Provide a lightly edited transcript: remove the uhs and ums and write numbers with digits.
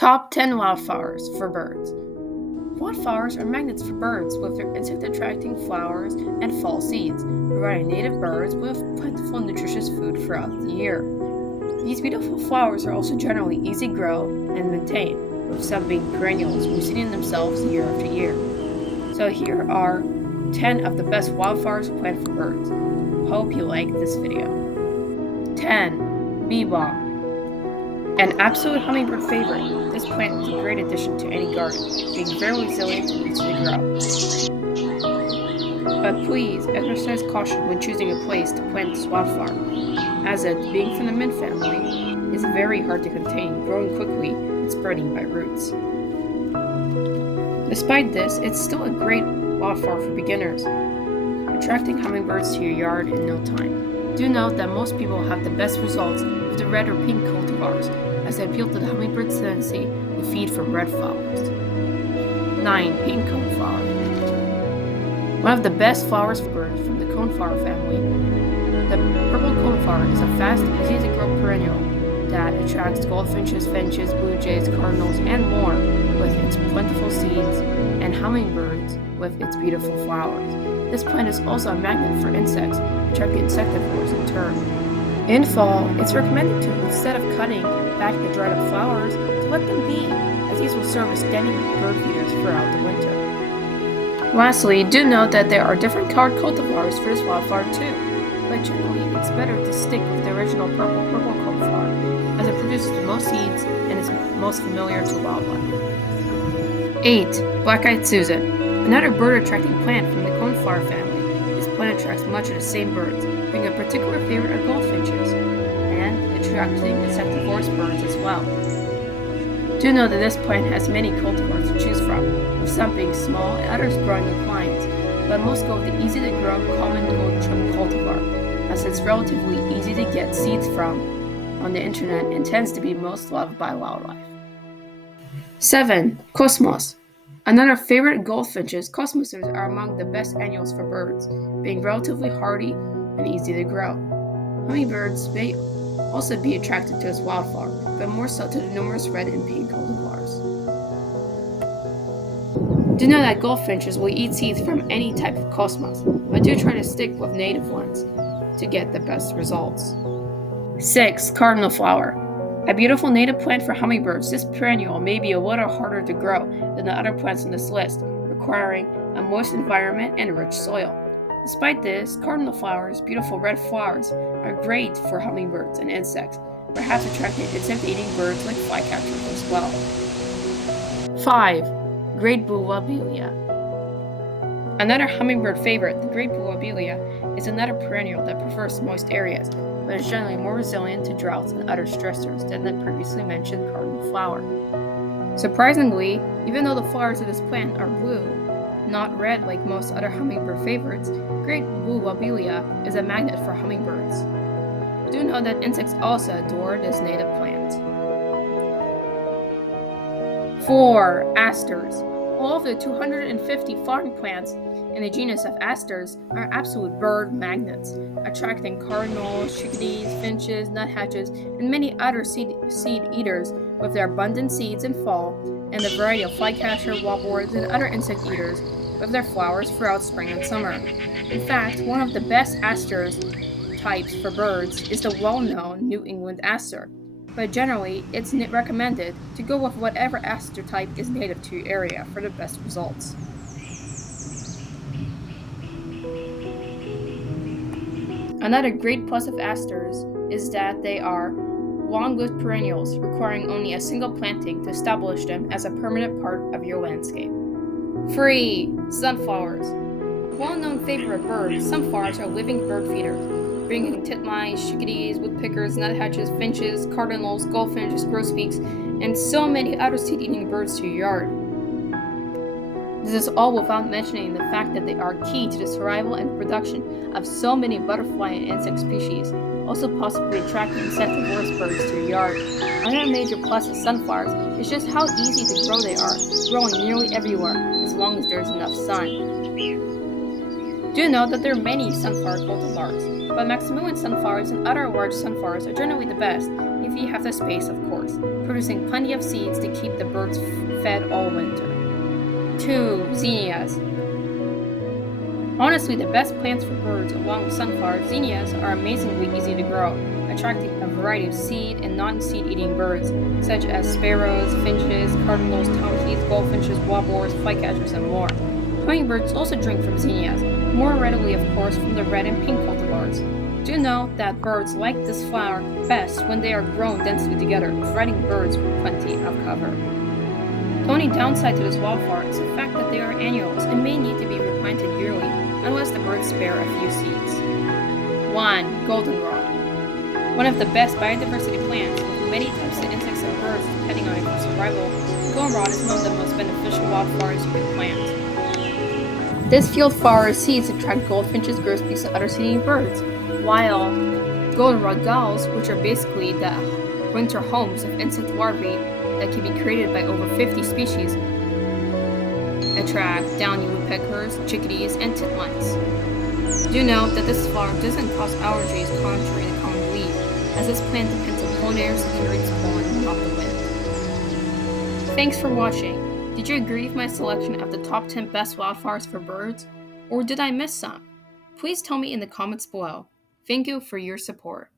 Top 10 wildflowers for birds. Wildflowers are magnets for birds with their insect-attracting flowers and fall seeds, providing native birds with plentiful nutritious food throughout the year. These beautiful flowers are also generally easy to grow and maintain, with some being perennials reseeding themselves year after year. So here are 10 of the best wildflowers to plant for birds. Hope you like this video. 10. Bee balm. An absolute hummingbird favorite, this plant is a great addition to any garden, being very resilient and easy to grow. But please exercise caution when choosing a place to plant this wildflower, as it, being from the mint family, is very hard to contain, growing quickly and spreading by roots. Despite this, it's still a great wildflower for beginners, attracting hummingbirds to your yard in no time. Do note that most people have the best results with the red or pink cultivars, as they appeal to the hummingbird's tendency to feed from red flowers. 9. Pink coneflower. One of the best flowers for birds from the coneflower family, the purple coneflower is a fast, easy-to-grow perennial that attracts goldfinches, finches, blue jays, cardinals, and more with its plentiful seeds, and hummingbirds with its beautiful flowers. This plant is also a magnet for insects, attracting insectivores in turn. In fall, it's recommended to, instead of cutting back the dried up flowers, to let them be, as these will serve as standing bird feeders throughout the winter. Lastly, do note that there are different colored cultivars for this wildflower too, but generally it's better to stick with the original purple cultivar, as it produces the most seeds and is most familiar to wildlife. 8. Black-eyed Susan. Another bird-attracting plant from the coneflower family, this plant attracts much of the same birds, being a particular favorite of goldfinches, and attracting insectivorous birds as well. Do know that this plant has many cultivars to choose from, with some being small and others growing in clines, but most go with the easy-to-grow common gold trim cultivar, as it's relatively easy to get seeds from on the internet and tends to be most loved by wildlife. 7. Cosmos. Another favorite of goldfinches, cosmoses are among the best annuals for birds, being relatively hardy and easy to grow. Hummingbirds may also be attracted to this wildflower, but more so to the numerous red and pink cultivars. Do know that goldfinches will eat seeds from any type of cosmos, but do try to stick with native ones to get the best results. 6. Cardinal flower. A beautiful native plant for hummingbirds, this perennial may be a little harder to grow than the other plants on this list, requiring a moist environment and rich soil. Despite this, cardinal flowers, beautiful red flowers, are great for hummingbirds and insects, perhaps attracting insect-eating birds like flycatchers as well. 5. Great blue lobelia. Another hummingbird favorite, the great blue lobelia, is another perennial that prefers moist areas, but is generally more resilient to droughts and other stressors than the previously mentioned cardinal flower. Surprisingly, even though the flowers of this plant are blue, not red like most other hummingbird favorites, great blue lobelia is a magnet for hummingbirds. Do know that insects also adore this native plant. 4. Asters. All of the 250 flowering plants in the genus of asters are absolute bird magnets, attracting cardinals, chickadees, finches, nuthatches, and many other seed eaters with their abundant seeds in fall, and the variety of flycatcher, warblers, and other insect eaters with their flowers throughout spring and summer. In fact, one of the best asters types for birds is the well-known New England aster, but generally it's recommended to go with whatever aster type is native to your area for the best results. Another great plus of asters is that they are long-lived perennials, requiring only a single planting to establish them as a permanent part of your landscape. 3. Sunflowers. A well-known favorite of birds, sunflowers are living bird feeders, bringing titmice, chickadees, woodpeckers, nuthatches, finches, cardinals, goldfinches, grosbeaks, and so many other seed-eating birds to your yard. This is all without mentioning the fact that they are key to the survival and production of so many butterfly and insect species, also possibly attracting insectivorous birds to your yard. Another major plus of sunflowers is just how easy to grow they are, growing nearly everywhere as long as there's enough sun. Do know that there are many sunflower cultivars, but Maximilian sunflowers and other large sunflowers are generally the best, even if you have the space, of course, producing plenty of seeds to keep the birds fed all winter. 2. Zinnias. Honestly, the best plants for birds, along with sunflowers, zinnias are amazingly easy to grow, attracting a variety of seed and non-seed eating birds, such as sparrows, finches, cardinals, tomkins, goldfinches, warblers, flycatchers, and more. Hummingbirds also drink from zinnias, more readily, of course, from the red and pink cultivars. Do know that birds like this flower best when they are grown densely together, providing birds with plenty of cover. The only downside to this wildflower is the fact that they are annuals and may need to be replanted yearly, unless the birds spare a few seeds. 1. Goldenrod. One of the best biodiversity plants, with many types of insects and birds depending on it for survival, goldenrod is one of the most beneficial wildflowers you can plant. This field flower's seeds attract goldfinches, grosbeaks, and other seed-eating birds, while goldenrod galls, which are basically the winter homes of insect larvae that can be created by over 50 species, attract downy woodpeckers, chickadees, and titmice. Do note that this flower doesn't cause allergies contrary to common belief, as this plant depends on cold air securing its pollen, not the wind. Thanks for watching. Did you agree with my selection of the top 10 best wildflowers for birds? Or did I miss some? Please tell me in the comments below. Thank you for your support.